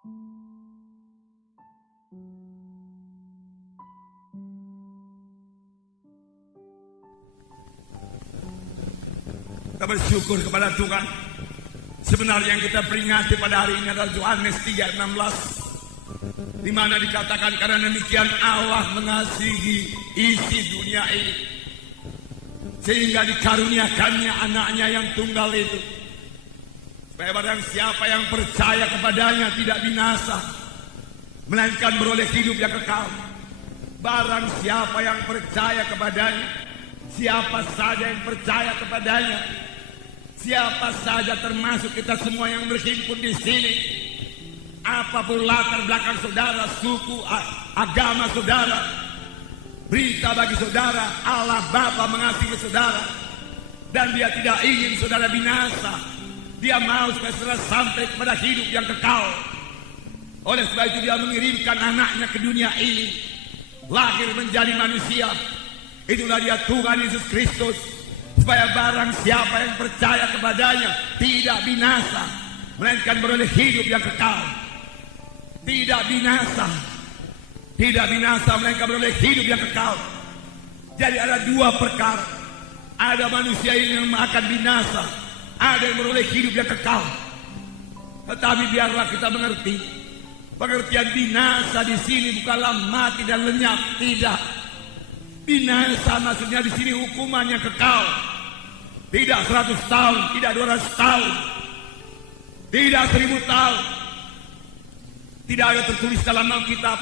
Kita bersyukur kepada Tuhan. Sebenarnya yang kita peringati pada hari ini adalah Yohanes 3:16, di mana dikatakan karena demikian Allah mengasihi isi dunia ini sehingga dikaruniakannya anaknya yang tunggal itu, supaya barang siapa yang percaya kepadanya tidak binasa, melainkan beroleh hidup yang kekal. Barang siapa yang percaya kepadanya, siapa saja yang percaya kepadanya, siapa saja termasuk kita semua yang berhimpun di sini, apapun latar belakang saudara, suku, agama saudara, berita bagi saudara, Allah Bapa mengasihi saudara dan Dia tidak ingin saudara binasa. Dia mau supaya saudara sampai kepada hidup yang kekal. Oleh sebab itu Dia mengirimkan anaknya ke dunia ini, lahir menjadi manusia. Itulah Dia Tuhan Yesus Kristus, supaya barang siapa yang percaya kepadanya tidak binasa, melainkan beroleh hidup yang kekal. Tidak binasa, tidak binasa, melainkan beroleh hidup yang kekal. Jadi ada dua perkara. Ada manusia ini yang akan binasa, ada yang beroleh hidup yang kekal. Tetapi biarlah kita mengerti, pengertian binasa di sini bukanlah mati dan lenyap, tidak. Binasa maksudnya di sini hukumannya kekal. Tidak 100 tahun, tidak 200 tahun, tidak 1000 tahun. Tidak ada tertulis dalam Alkitab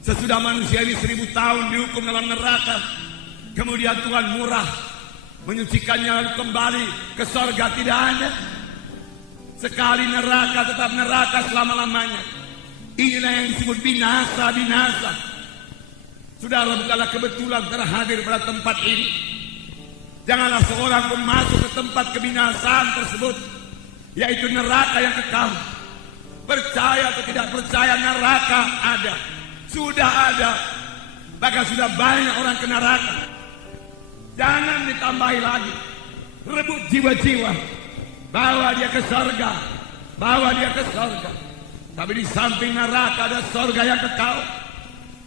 sesudah manusia ini 1000 tahun dihukum dalam neraka, kemudian Tuhan murah menyucikannya lalu kembali ke sorga. Tidak ada. Sekali neraka tetap neraka selama-lamanya. Inilah yang disebut binasa. Saudara, bukanlah kebetulan saudara hadir pada tempat ini. Janganlah seorang pun masuk ke tempat kebinasaan tersebut, yaitu neraka yang kekal. Percaya atau tidak percaya, neraka ada. Sudah ada. Bahkan sudah banyak orang ke neraka. Jangan ditambahi lagi. Rebut jiwa-jiwa. Bawa dia ke sorga. Bawa dia ke sorga. Tapi di samping neraka ada sorga yang kekal.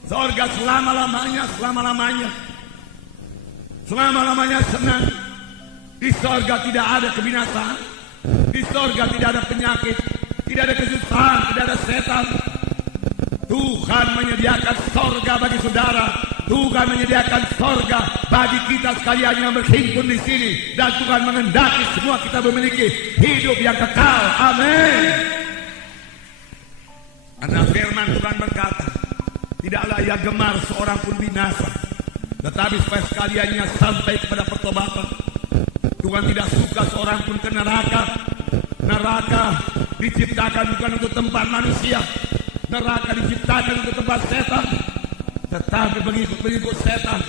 Sorga selama-lamanya, selama-lamanya. Selama-lamanya senang. Di sorga tidak ada kebinasaan. Di sorga tidak ada penyakit, tidak ada kesusahan, tidak ada setan. Tuhan menyediakan sorga bagi saudara. Tuhan menyediakan sorga bagi kita sekalian yang berhimpun di sini. Dan Tuhan menghendaki semua kita memiliki hidup yang kekal. Amin. Karena firman Tuhan berkata, tidaklah Ia gemar seorang pun binasa, tetapi supaya sekaliannya sampai kepada pertobatan. Tuhan tidak suka seorang pun ke neraka. Neraka diciptakan bukan untuk tempat manusia. Neraka diciptakan untuk tempat setan. Tetapi pengikut-pengikut setan,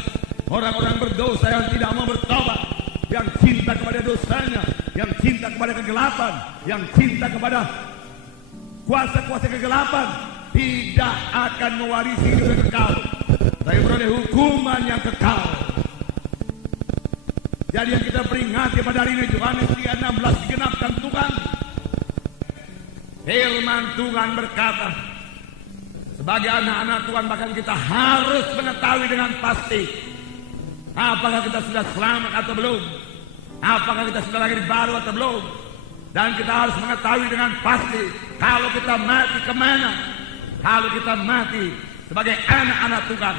orang-orang berdosa yang tidak mau bertobat, yang cinta kepada dosanya, yang cinta kepada kegelapan, yang cinta kepada kuasa-kuasa kegelapan, tidak akan mewarisi hidup yang kekal, tapi beroleh hukuman yang kekal. Jadi yang kita peringati pada hari ini, Yohanes 3:16 digenapkan Tuhan. Firman Tuhan berkata, sebagai anak-anak Tuhan bahkan kita harus mengetahui dengan pasti apakah kita sudah selamat atau belum, apakah kita sudah lahir baru atau belum. Dan kita harus mengetahui dengan pasti kalau kita mati kemana. Kalau kita mati sebagai anak-anak Tuhan,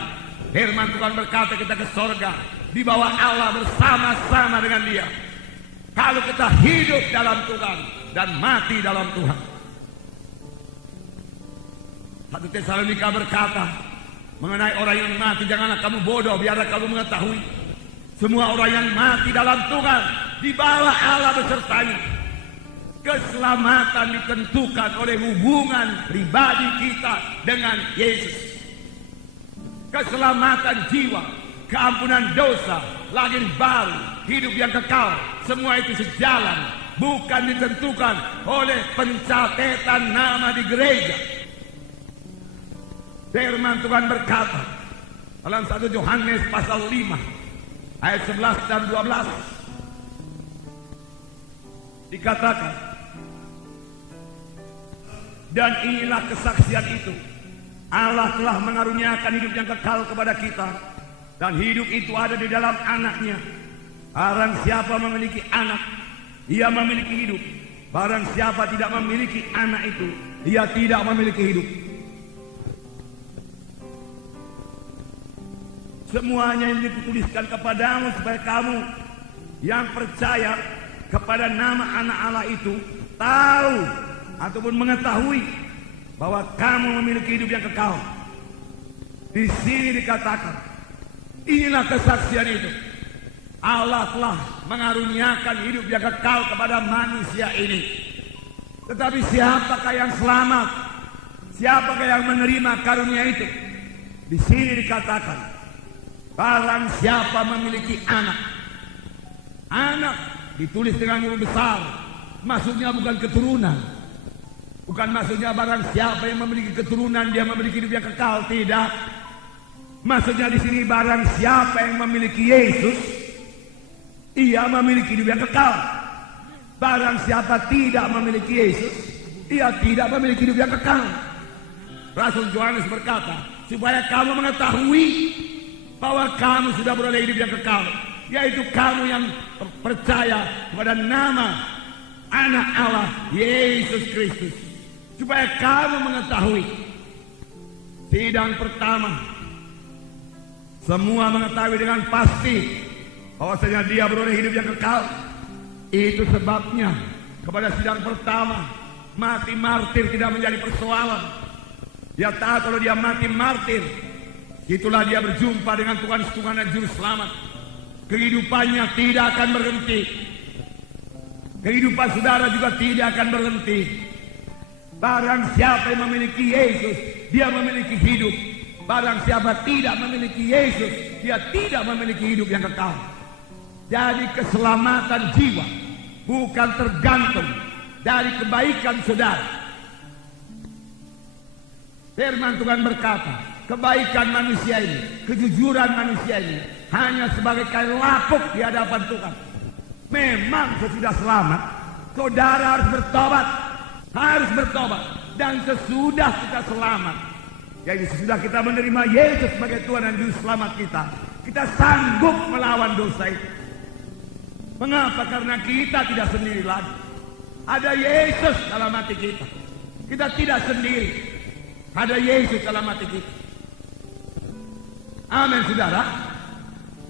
firman Tuhan berkata kita ke sorga, di bawah Allah bersama-sama dengan Dia. Kalau kita hidup dalam Tuhan dan mati dalam Tuhan. 1 Tesalonika berkata mengenai orang yang mati, janganlah kamu bodoh, biarlah kamu mengetahui semua orang yang mati dalam Tuhan di bawah Allah besertanya. Keselamatan ditentukan oleh hubungan pribadi kita dengan Yesus. Keselamatan jiwa, keampunan dosa, lahir baru, hidup yang kekal, semua itu sejalan, bukan ditentukan oleh pencatatan nama di gereja. Firman Tuhan berkata dalam 1 Yohanes pasal 5 ayat 11 dan 12 dikatakan, Dan inilah kesaksian itu. Allah telah mengaruniakan hidup yang kekal kepada kita. Dan hidup itu ada di dalam anaknya. Barang siapa memiliki anak, ia memiliki hidup. Barang siapa tidak memiliki anak itu, ia tidak memiliki hidup. Semuanya yang dituliskan kepadamu supaya kamu yang percaya kepada nama anak Allah itu tahu ataupun mengetahui bahwa kamu memiliki hidup yang kekal. Di sini dikatakan, inilah kesaksian itu. Allah telah mengaruniakan hidup yang kekal kepada manusia ini. Tetapi siapakah yang selamat? Siapakah yang menerima karunia itu? Di sini dikatakan, barang siapa memiliki anak. Anak ditulis dengan huruf besar. Maksudnya bukan keturunan. Bukan maksudnya barang siapa yang memiliki keturunan dia memiliki hidup yang kekal. Tidak. Maksudnya di sini barang siapa yang memiliki Yesus, ia memiliki hidup yang kekal. Barang siapa tidak memiliki Yesus, ia tidak memiliki hidup yang kekal. Rasul Yohanes berkata, supaya kamu mengetahui bahwa kamu sudah beroleh hidup yang kekal, yaitu kamu yang percaya kepada nama Anak Allah Yesus Kristus. Supaya kamu mengetahui. Sidang pertama, semua mengetahui dengan pasti bahwasanya dia beroleh hidup yang kekal. Itu sebabnya kepada sidang pertama, mati martir tidak menjadi persoalan. Dia tahu kalau dia mati martir, itulah dia berjumpa dengan Tuhan dan Juru Selamat. Kehidupannya tidak akan berhenti. Kehidupan saudara juga tidak akan berhenti. Barang siapa yang memiliki Yesus, dia memiliki hidup. Barang siapa tidak memiliki Yesus, dia tidak memiliki hidup yang kekal. Jadi keselamatan jiwa bukan tergantung dari kebaikan saudara. Firman Tuhan berkata, kebaikan manusia ini, kejujuran manusia ini hanya sebagai kain lapuk di hadapan Tuhan. Memang sesudah selamat, saudara harus bertobat. Harus bertobat. Dan sesudah kita selamat, yaitu sesudah kita menerima Yesus sebagai Tuhan dan Juru Selamat kita sanggup melawan dosa itu. Mengapa? Karena kita tidak sendiri lagi. Ada Yesus dalam hati kita. Kita tidak sendiri. Ada Yesus dalam hati kita. Amin, saudara.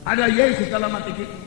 Ada Yesus dalam hati kita.